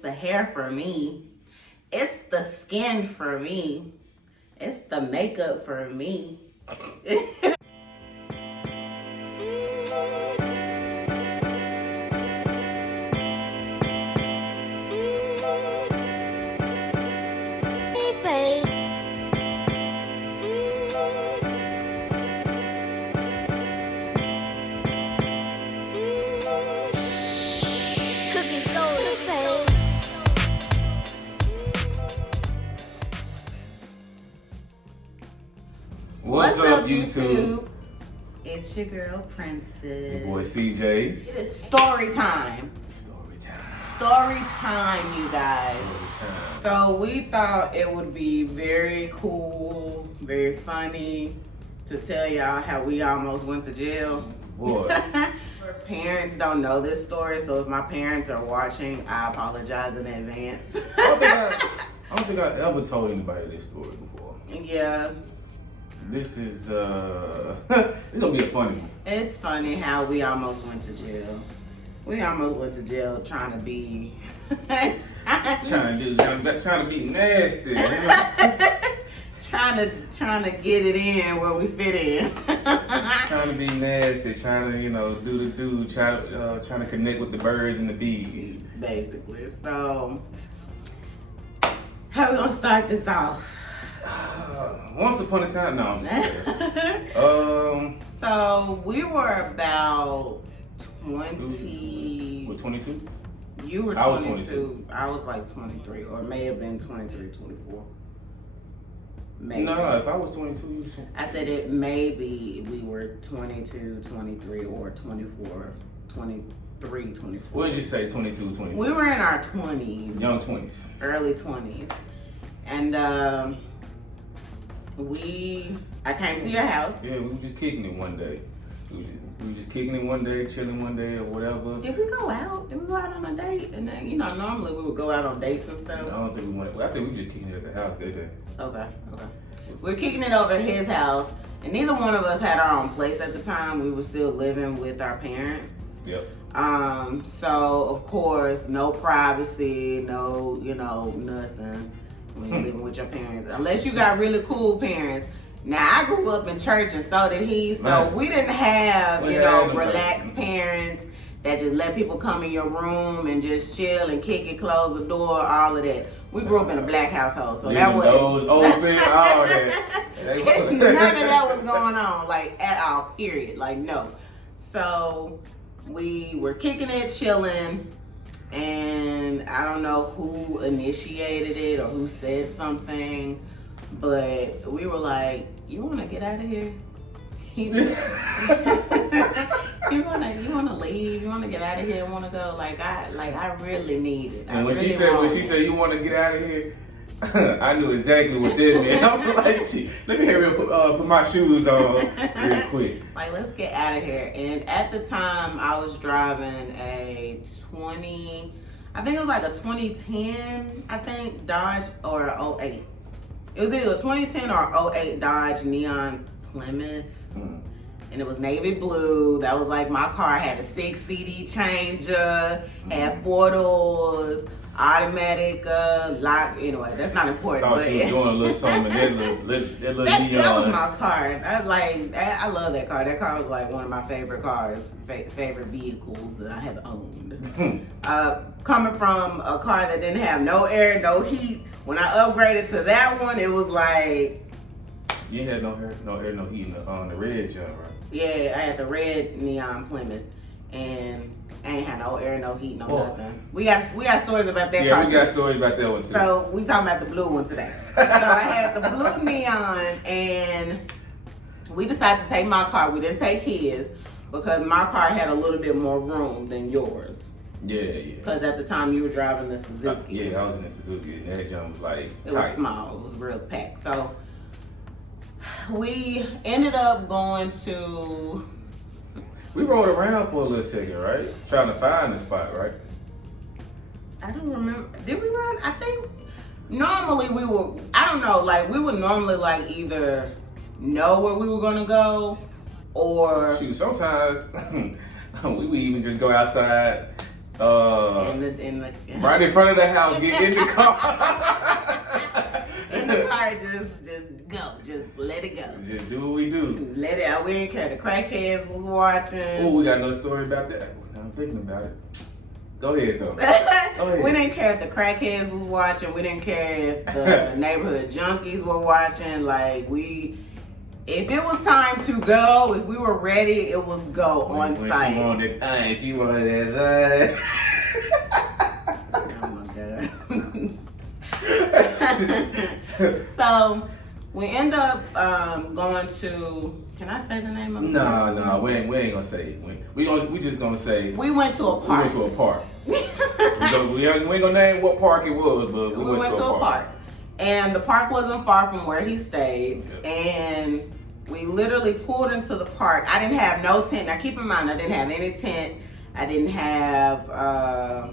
the hair for me. It's the skin for me. It's the makeup for me. What's up, YouTube? It's your girl, Princess. Your boy, CJ. It is story time. Story time, you guys. So we thought it would be very cool, very funny to tell y'all how we almost went to jail. Boy. Our parents don't know this story, so if my parents are watching, I apologize in advance. I don't think I ever told anybody this story before. Yeah. This is it's gonna be a funny one. It's funny how we almost went to jail. We almost went to jail trying to be trying to be nasty. You know? trying to get it in where we fit in. Trying to be nasty, trying to do the do, trying to connect with the birds and the bees. Basically. So how we gonna start this off? Once upon a time, no. So we were about 20. What, 22? You were 22. I was 22. I was like 23, or may have been 23, 24. Maybe. No, if I was 22, you was 22. I said it maybe we were 22, 23, or 24, 23, 24. What did you say, 22, 23? We were in our 20s. Young 20s. Early 20s. And I came to your house. Yeah, we were just kicking it one day. We were just kicking it one day, chilling one day or whatever. Did we go out? Did we go out on a date? And then, normally we would go out on dates and stuff. I don't think we went. I think we were just kicking it at the house that day. Okay. We were kicking it over at his house, and neither one of us had our own place at the time. We were still living with our parents. Yep. So of course, no privacy, no, nothing when you're living with your parents, unless you got really cool parents. Now I grew up in church, and so did he. So right. We didn't have, no relaxed parents that just let people come in your room and just chill and kick it, close the door, all of that. We grew up in a black household, so that was those open, all that. None of that was going on, like at all. Period. Like no. So we were kicking it, chilling, and I don't know who initiated it or who said something, but we were like, "You want to get out of here? You want to leave? You want to get out of here? Want to go? I really need it." And when she said you want to get out of here, I knew exactly what that meant. I was like, let me hurry up, put my shoes on real quick. Like, let's get out of here. And at the time, I was driving a I think it was like a 2010, Dodge, or a 08. It was either 2010 or 08 Dodge Neon Plymouth. And it was navy blue. That was like my car. Had a 6 CD changer, had 4 doors, automatic lock. Anyway, that's not important. I thought you were doing a little something. That little Neon. That was my car. I love that car. That car was like one of my favorite cars, favorite vehicles that I have owned. Coming from a car that didn't have no air, no heat. When I upgraded to that one, it was like. You had no air, no heat on the red jump, right? Yeah, I had the red Neon Plymouth, and I ain't had no air, no heat, no nothing. We got stories about that. Yeah, we got stories about that one too. So we talking about the blue one today. So I had the blue Neon, and we decided to take my car. We didn't take his because my car had a little bit more room than yours. Yeah. Because at the time you were driving the Suzuki. Yeah, I was in the Suzuki, and that jump was like it was small. It was real packed. So we ended up going to. We rode around for a little second, right? Trying to find the spot, right? I don't remember. Did we ride? I think normally we would. I don't know. Like we would normally either know where we were gonna go, or shoot. Sometimes we would even just go outside In the right in front of the house, get in the car. in the car, just go, just let it go. Just do what we do. Let it. We didn't care. The crackheads was watching. Oh, we got another story about that. Now I'm thinking about it. Go ahead though. Go ahead. We didn't care if the crackheads was watching. We didn't care if the neighborhood junkies were watching. Like if it was time to go, if we were ready, it was go on when site. She wanted that. She wanted that. Oh my god. So we end up going to. Can I say the name of it? No, we ain't gonna say it. We just gonna say We went to a park. We went to a park. we ain't gonna name what park it was, but we went to a park. And the park wasn't far from where he stayed. Yep. And we literally pulled into the park. I didn't have no tent. Now keep in mind, I didn't have any tent. I didn't have, I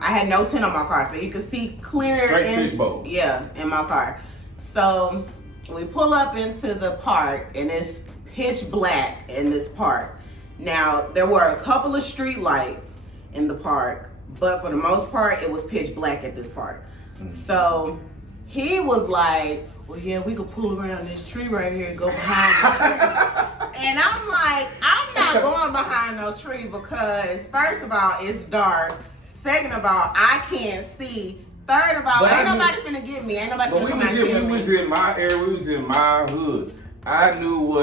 had no tent on my car. So you could see clear. Straight fishbowl. Yeah, in my car. So we pull up into the park and it's pitch black in this park. Now, there were a couple of street lights in the park, but for the most part, it was pitch black at this park. Mm-hmm. So he was like, well, yeah, we could pull around this tree right here and go behind the tree. And I'm like, I'm not going behind no tree because, first of all, it's dark. Second of all, I can't see. Third of all, But ain't nobody finna get me. Ain't nobody finna come out and kill me. We was in my area. We was in my hood. I knew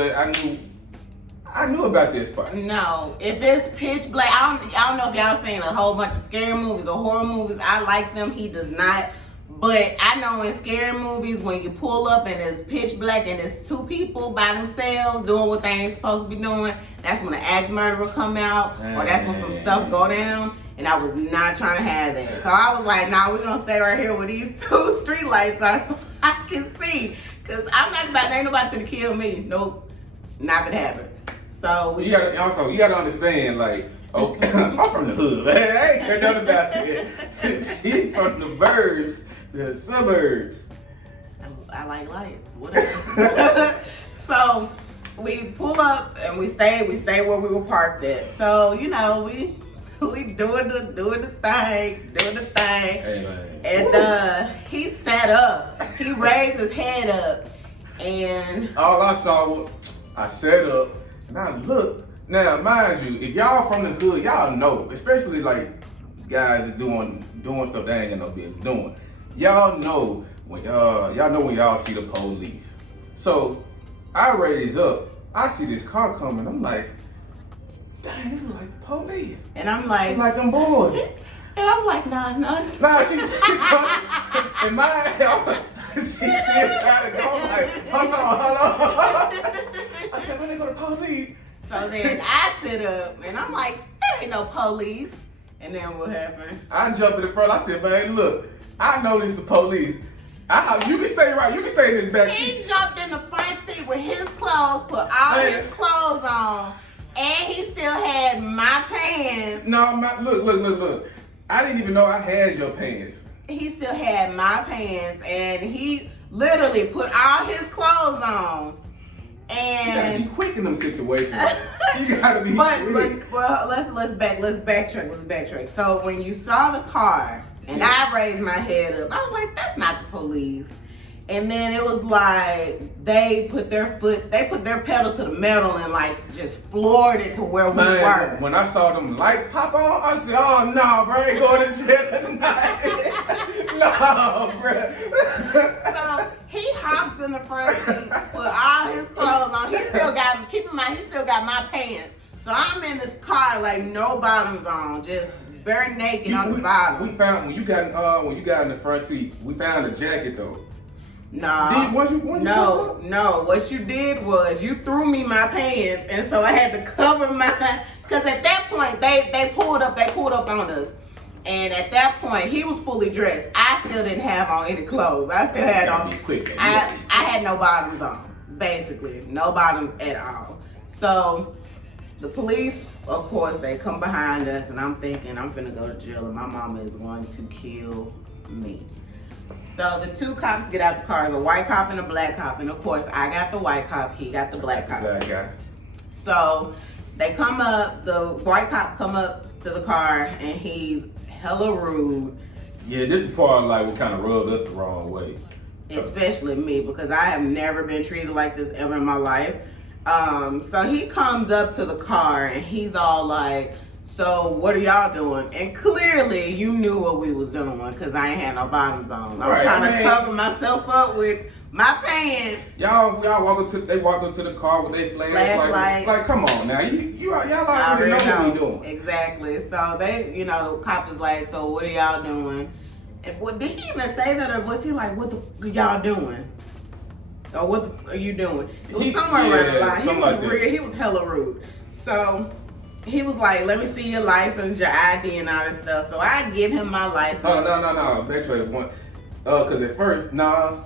about this part. No, if it's pitch black, I don't know if y'all seen a whole bunch of scary movies or horror movies. I like them. He does not. But I know in scary movies, when you pull up and it's pitch black and it's two people by themselves doing what they ain't supposed to be doing, that's when the axe murderer come out, or that's when some stuff go down. And I was not trying to have that. So I was like, nah, we're gonna stay right here where these two street lights are so I can see. Cause ain't nobody finna kill me. Nope, not gonna happen. So you gotta understand, like, okay, I'm from the hood, man. I ain't care nothing about that. She from the burbs, the suburbs. I like lights, whatever. So we pull up and we stay where we were parked at. So, we doing the thing. Hey, man. And he sat up. He raised his head up, and all I saw was I sat up and I looked. Now, mind you, if y'all from the hood, y'all know, especially like guys that doing stuff they ain't got no business doing. Y'all know when y'all see the police. So I raise up, I see this car coming. I'm like, dang, this is like the police. And I'm like them boys. And I'm like, nah. Nah, she come in my she still trying to go. I'm like, hold on. I said, when they go to police. So then I sit up and I'm like, there ain't no police. And then what happened? I jump in the front. I said, man, look, I know this the police. You can stay right. You can stay in this back seat. He jumped in the front seat with his clothes, put all his clothes on, and he still had my pants. No, look. I didn't even know I had your pants. He still had my pants, and he literally put all his clothes on. And you gotta be quick in them situations. You gotta be quick. Well, let's backtrack. So when you saw the car and I raised my head up, I was like, that's not the police. And then it was like they put their pedal to the metal and like just floored it to where we were. When I saw them lights pop on, I said, oh no, bro, I ain't going to jail tonight. No, bro. So he hops in the front seat, put all his clothes on. Keep in mind, he still got my pants. So I'm in the car like no bottoms on, just bare naked on the bottom. We found when you got in the front seat, we found a jacket though. Nah. No. What you did was you threw me my pants, and so I had to cover my. Because at that point they pulled up on us, and at that point he was fully dressed. I still didn't have on any clothes. I still had on. I had no bottoms on, basically no bottoms at all. So the police, of course, they come behind us, and I'm thinking I'm finna go to jail, and my mama is going to kill me. So the two cops get out the car, the white cop and the black cop. And of course, I got the white cop, he got the black cop. Black guy. So They come up, the white cop come up to the car, and he's hella rude. Yeah, this is the part like what kind of rubbed us the wrong way. Especially me, because I have never been treated like this ever in my life. So he comes up to the car and he's all like, so what are y'all doing? And clearly you knew what we was doing because I ain't had no bottoms on. I'm trying to cover myself up with my pants. Y'all they walked up to the car with their flashlights. Like, come on now. Y'all already know what we doing. Exactly. So they, the cop is like, so what are y'all doing? And what, did he even say that, or was he like, what the y'all doing? Or what are you doing? It was somewhere around the line. He was hella rude. So he was like, let me see your license, your ID, and all that stuff. So I give him my license. No. Backtrack one. Cause at first, no,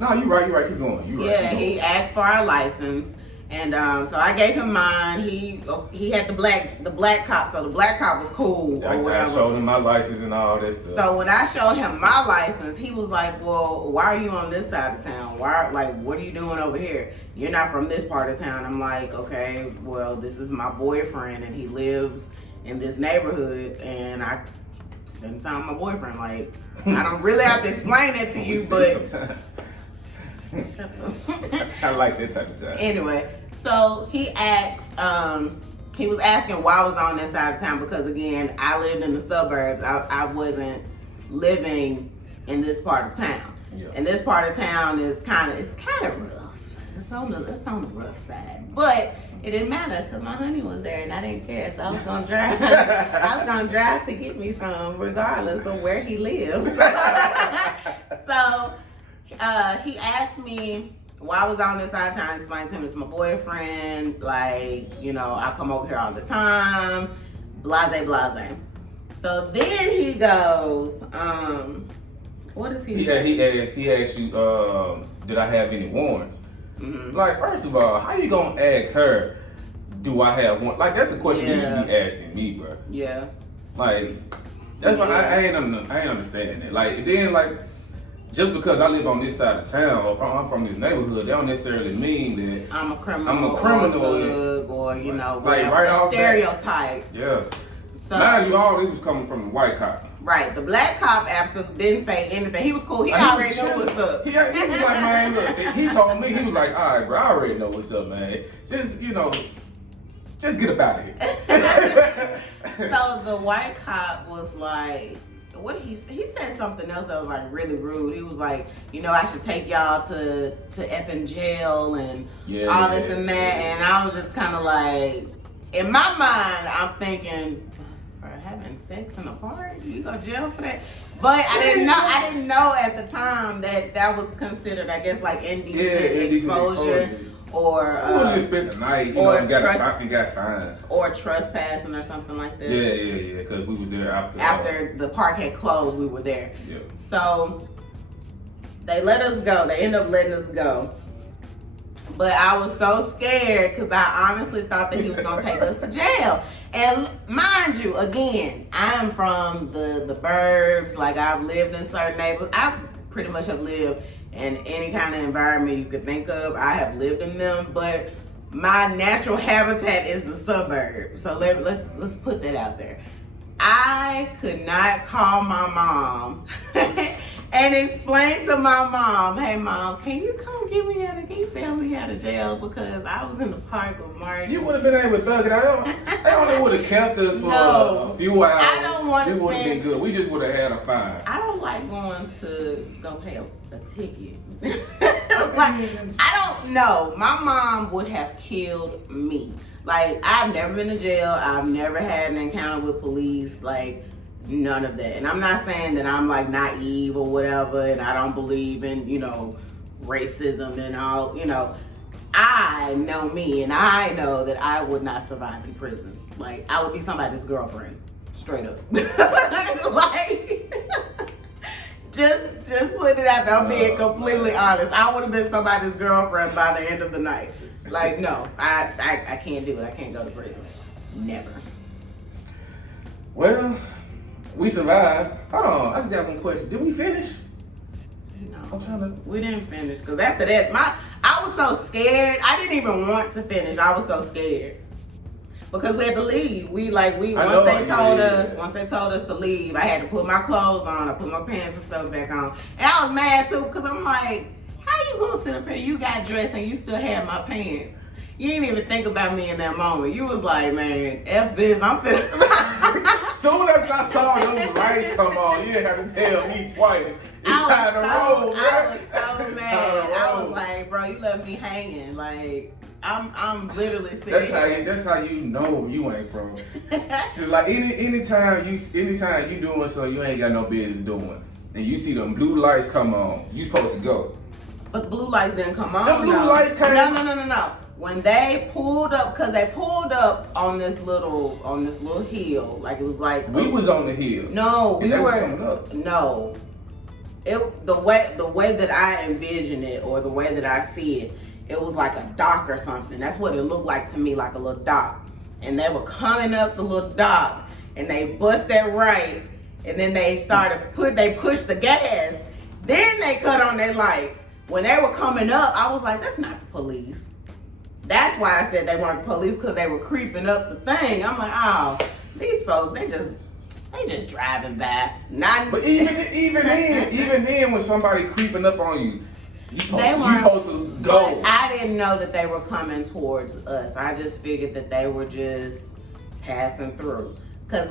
you right. Keep going. You right. Yeah, he asked for our license, and so I gave him mine. He had the black cop, so the black cop was cool or whatever. I showed him my license and all that stuff. So when I showed him my license, he was like, well, why are you on this side of town? What are you doing over here? You're not from this part of town. I'm like, okay, well, this is my boyfriend, and he lives in this neighborhood, and I spend time with my boyfriend. Like, I don't really have to explain it to you, but shut up. I like that type of time. Anyway, so he asked, he was asking why I was on that side of town, because again, I lived in the suburbs. I wasn't living in this part of town. Yeah. And this part of town is kind of rough. It's on the rough side, but it didn't matter because my honey was there and I didn't care, so I was gonna drive. I was gonna drive to get me some, regardless of where he lives. So he asked me why I was on this side of town. I explained to him it's my boyfriend. Like, I come over here all the time. Blase. So then he goes, what is he? Yeah, he asked you, did I have any warrants? Mm-hmm. Like, first of all, how you gonna ask her, do I have one? Like, that's a question you should be asking me, bro. Yeah. Like, that's why I ain't understanding it. Like, then, like, just because I live on this side of town or I'm from this neighborhood, that don't necessarily mean that I'm a criminal, or like right off stereotype. Yeah. So, mind you, all this was coming from the white cop. Right. The black cop absolutely didn't say anything. He was cool. He already knew what's up. He was like, man, look, he told me, he was like, all right, bro, I already know what's up, man. Just get up out of here. So the white cop was like, what he said something else that was like really rude. He was like, I should take y'all to effing jail and all this and that. And I was just kind of like, in my mind, I'm thinking, for having sex in a park, you go to jail for that? But I didn't know at the time that was considered, I guess, like indecent exposure. Or just spent the night, got fined. Or trespassing or something like that. Yeah, because we were there after the park had closed, we were there. Yeah. So they let us go. They ended up letting us go. But I was so scared because I honestly thought that he was gonna take us to jail. And mind you, again, I'm from the burbs. Like, I've lived in certain neighborhoods. I pretty much have lived in any kind of environment you could think of. I have lived in them, but my natural habitat is the suburbs. So let's put that out there. I could not call my mom and explain to my mom, hey mom, can you bail me out of jail because I was in the park with Marty. You would have been able to thug it out. They only would have kept us for a few hours. I don't want to. It would have been good. We just would have had a fine. I don't like going to go pay a ticket. I don't know. My mom would have killed me. Like, I've never been to jail. I've never had an encounter with police. Like, none of that. And I'm not saying that I'm like naive or whatever and I don't believe in, racism and all, I know me and I know that I would not survive in prison. Like, I would be somebody's girlfriend. Straight up. Like, just put it out there. I'm being completely honest. I would have been somebody's girlfriend by the end of the night. Like, no, I can't do it. I can't go to prison. Never. Well, we survived. Hold on, I just got one question. Did we finish? No, we didn't finish. Because after that, I was so scared. I didn't even want to finish. I was so scared. because we had to leave. Once they told us to leave, I had to put my clothes on. I put my pants and stuff back on, and I was mad too because I'm like, how you gonna sit up here? You got dressed and you still had my pants. You didn't even think about me in that moment. You was like, man, F this, I'm finna. Soon as I saw those lights come on, you didn't have to tell me twice. It's time to roll, bro. I was so mad. I was like, bro, you left me hanging. Like, I'm literally sitting. That's how you know you ain't from. Cause like anytime you doing something you ain't got no business doing, and you see them blue lights come on, you supposed to go. But the blue lights didn't come on. The blue lights came. No. When they pulled up, cause they pulled up on this little hill, like it was like we was on the hill. No, we were coming up. No. The way that I envision it, or the way that I see it, it was like a dock or something. That's what it looked like to me, like a little dock. And they were coming up the little dock, and they bust that right, and then they pushed the gas. Then they cut on their lights. When they were coming up, I was like, that's not the police. That's why I said they weren't police, because they were creeping up the thing. I'm like, oh, these folks, they just driving by. But even then, when somebody creeping up on you, you supposed to go. I didn't know that they were coming towards us. I just figured that they were just passing through. Cause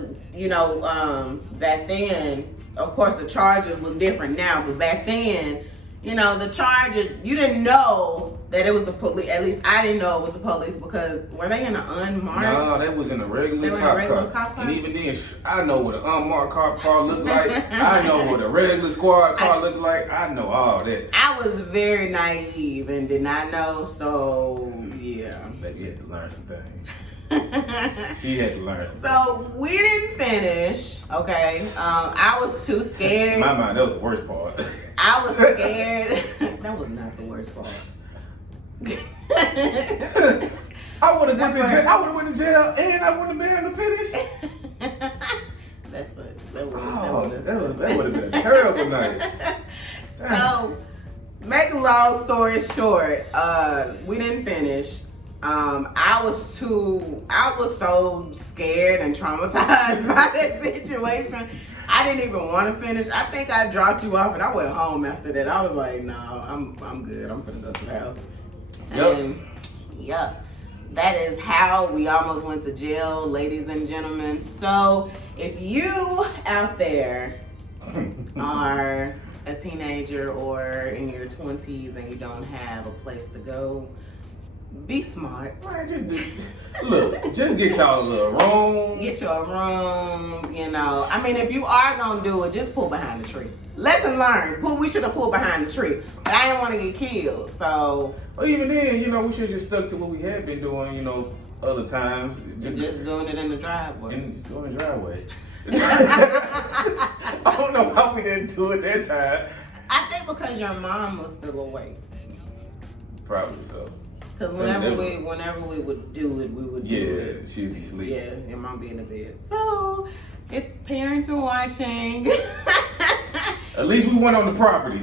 back then, of course, the charges look different now, but back then, the charges, you didn't know that it was the police. At least I didn't know it was the police, because were they in an unmarked? No, they was in a regular cop car. And even then, I know what an unmarked cop car looked like. I know what a regular squad car looked like. I know all that. I was very naive and did not know, so yeah. Baby, you had to learn some things. She had to learn some things. So we didn't finish, okay? I was too scared. In my mind, that was the worst part. I was scared. That was not the worst part. I would have went to jail, and I wouldn't have been able to finish. That would have been a terrible night. So, make a long story short, we didn't finish. I was so scared and traumatized by that situation. I didn't even want to finish. I think I dropped you off and I went home after that. I was like, no, I'm good. I'm gonna go to the house. Yep. And yep, that is how we almost went to jail, ladies and gentlemen. So if you out there are a teenager or in your 20s and you don't have a place to go, be smart. Right, just get y'all a little room. Get you a room, I mean, if you are gonna do it, just pull behind the tree. Lesson learned. We should have pulled behind the tree. But I didn't want to get killed, so. Well, even then, we should have just stuck to what we had been doing, other times. Just doing it in the driveway. Just doing the driveway. I don't know why we didn't do it that time. I think because your mom was still awake. Probably so. Because whenever we would do it, we would do it. Yeah, she'd be asleep. Yeah, your mom be in the bed. So, if parents are watching. At least we went on the property.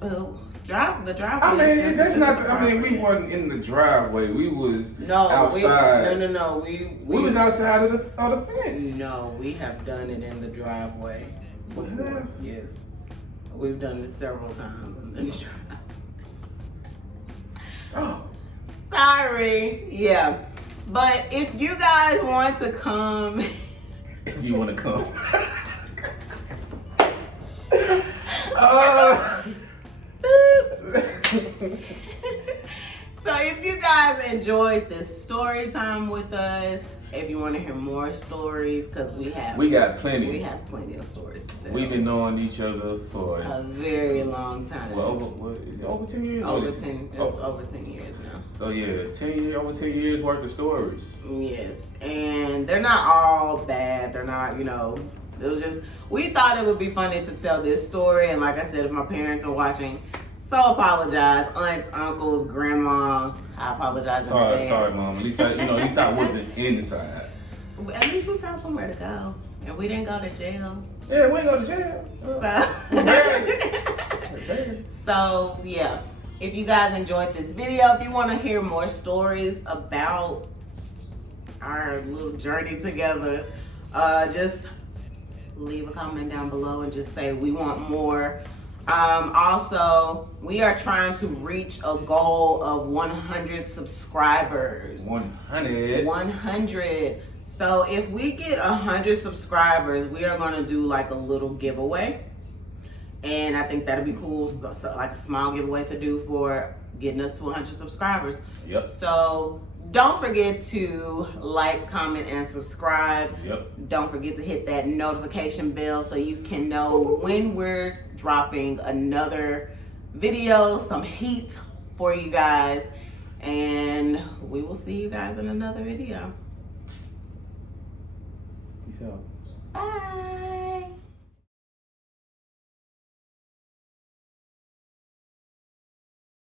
The driveway. We wasn't in the driveway. We was outside. We was outside of the fence. No, we have done it in the driveway before. Yes. We've done it several times in the driveway. Oh. Sorry. Yeah. But if you guys want to come. If you want to come. So if you guys enjoyed this story time with us, if you want to hear more stories, because we got plenty. We have plenty of stories to tell. We've been knowing each other for a very long time. Well, is it over 10 years? Over 10 years now. So yeah, over 10 years worth of stories. Yes, and they're not all bad. They're not, it was just, we thought it would be funny to tell this story. And like I said, if my parents are watching, so apologize. Aunts, uncles, grandma, I apologize in advance. Sorry, Mom. At least I wasn't inside. At least we found somewhere to go. And we didn't go to jail. Yeah, we didn't go to jail. So, yeah. If you guys enjoyed this video, if you want to hear more stories about our little journey together, just leave a comment down below and just say we want more. Also, we are trying to reach a goal of 100 subscribers. 100. 100. So if we get 100 subscribers, we are going to do like a little giveaway. And I think that'll be cool. So like a small giveaway to do for getting us to 100 subscribers. Yep. So don't forget to like, comment, and subscribe. Yep. Don't forget to hit that notification bell so you can know when we're dropping another video, some heat for you guys. And we will see you guys in another video. Peace out. Bye.